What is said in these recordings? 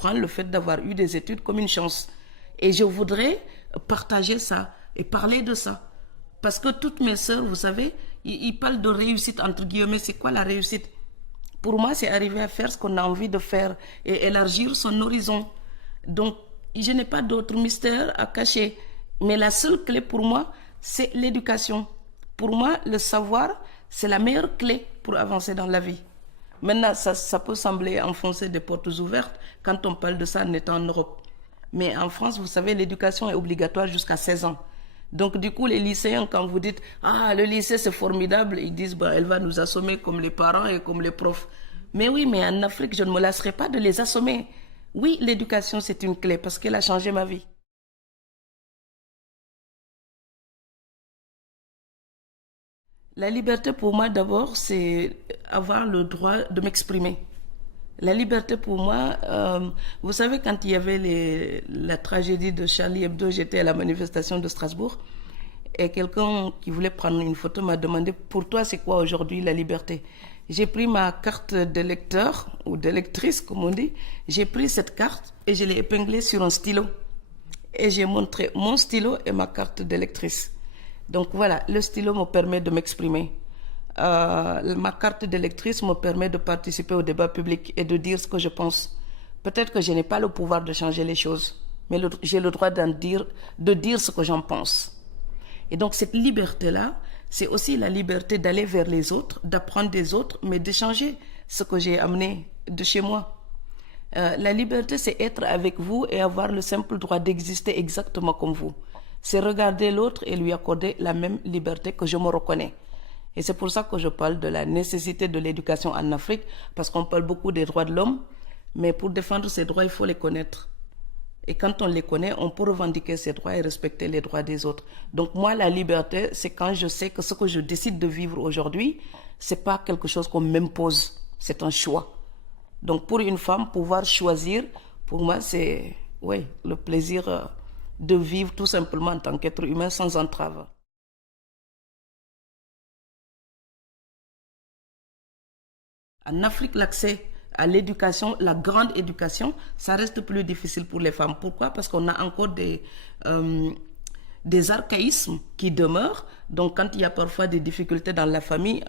prends le fait d'avoir eu des études comme une chance. Et je voudrais partager ça et parler de ça. Parce que toutes mes sœurs, vous savez, ils parlent de réussite, entre guillemets. C'est quoi la réussite? Pour moi, c'est arriver à faire ce qu'on a envie de faire et élargir son horizon. Donc, je n'ai pas d'autre mystère à cacher. Mais la seule clé pour moi, c'est l'éducation. Pour moi, le savoir, c'est la meilleure clé pour avancer dans la vie. Maintenant, ça peut sembler enfoncer des portes ouvertes quand on parle de ça en étant en Europe. Mais en France, vous savez, l'éducation est obligatoire jusqu'à 16 ans. Donc du coup, les lycéens, quand vous dites « Ah, le lycée, c'est formidable », ils disent bah, « Elle va nous assommer comme les parents et comme les profs ». Mais oui, mais en Afrique, je ne me lasserai pas de les assommer. Oui, l'éducation, c'est une clé parce qu'elle a changé ma vie. La liberté pour moi, d'abord, c'est avoir le droit de m'exprimer. La liberté pour moi, vous savez, quand il y avait la tragédie de Charlie Hebdo, j'étais à la manifestation de Strasbourg et quelqu'un qui voulait prendre une photo m'a demandé pour toi c'est quoi aujourd'hui la liberté. J'ai pris ma carte d'électeur ou d'électrice comme on dit, j'ai pris cette carte et je l'ai épinglée sur un stylo et j'ai montré mon stylo et ma carte d'électrice. Donc voilà, le stylo me permet de m'exprimer. Ma carte d'électrice me permet de participer au débat public et de dire ce que je pense. Peut-être que je n'ai pas le pouvoir de changer les choses, mais j'ai le droit de dire ce que j'en pense. Et donc cette liberté-là, c'est aussi la liberté d'aller vers les autres, d'apprendre des autres, mais d'échanger ce que j'ai amené de chez moi. La liberté, c'est être avec vous et avoir le simple droit d'exister exactement comme vous. C'est regarder l'autre et lui accorder la même liberté que je me reconnais. Et c'est pour ça que je parle de la nécessité de l'éducation en Afrique, parce qu'on parle beaucoup des droits de l'homme, mais pour défendre ces droits, il faut les connaître. Et quand on les connaît, on peut revendiquer ces droits et respecter les droits des autres. Donc moi, la liberté, c'est quand je sais que ce que je décide de vivre aujourd'hui, c'est pas quelque chose qu'on m'impose, c'est un choix. Donc pour une femme, pouvoir choisir, pour moi, c'est oui, le plaisir de vivre tout simplement en tant qu'être humain sans entrave. En Afrique, l'accès à l'éducation, la grande éducation, ça reste plus difficile pour les femmes. Pourquoi? Parce qu'on a encore des archaïsmes qui demeurent. Donc, quand il y a parfois des difficultés dans la famille,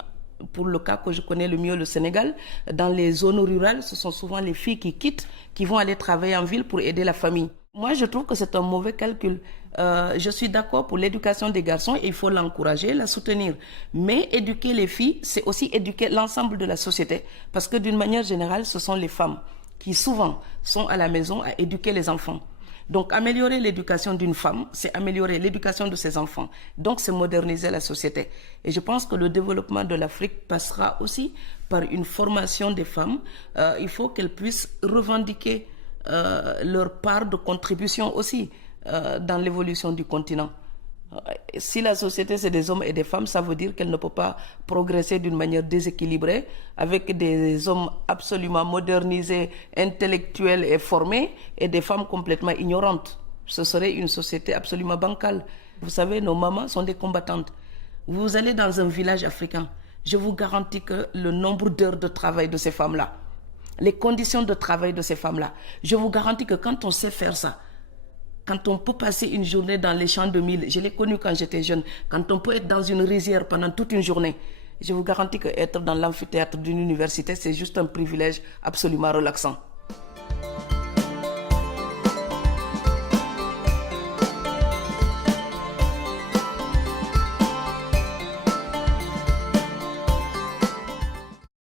pour le cas que je connais le mieux, le Sénégal, dans les zones rurales, ce sont souvent les filles qui quittent, qui vont aller travailler en ville pour aider la famille. Moi, je trouve que c'est un mauvais calcul. Je suis d'accord pour l'éducation des garçons et il faut l'encourager, la soutenir. Mais éduquer les filles, c'est aussi éduquer l'ensemble de la société. Parce que d'une manière générale, ce sont les femmes qui souvent sont à la maison à éduquer les enfants. Donc améliorer l'éducation d'une femme, c'est améliorer l'éducation de ses enfants. Donc c'est moderniser la société. Et je pense que le développement de l'Afrique passera aussi par une formation des femmes. Il faut qu'elles puissent revendiquer leur part de contribution aussi dans l'évolution du continent. Si la société c'est des hommes et des femmes, ça veut dire qu'elle ne peut pas progresser d'une manière déséquilibrée avec des hommes absolument modernisés, intellectuels et formés et des femmes complètement ignorantes. Ce serait une société absolument bancale. Vous savez, nos mamans sont des combattantes. Vous allez dans un village africain, je vous garantis que le nombre d'heures de travail de ces femmes-là, les conditions de travail de ces femmes-là, je vous garantis que quand on sait faire ça, quand on peut passer une journée dans les champs de mil, je l'ai connu quand j'étais jeune, quand on peut être dans une rizière pendant toute une journée, je vous garantis qu'être dans l'amphithéâtre d'une université, c'est juste un privilège absolument relaxant.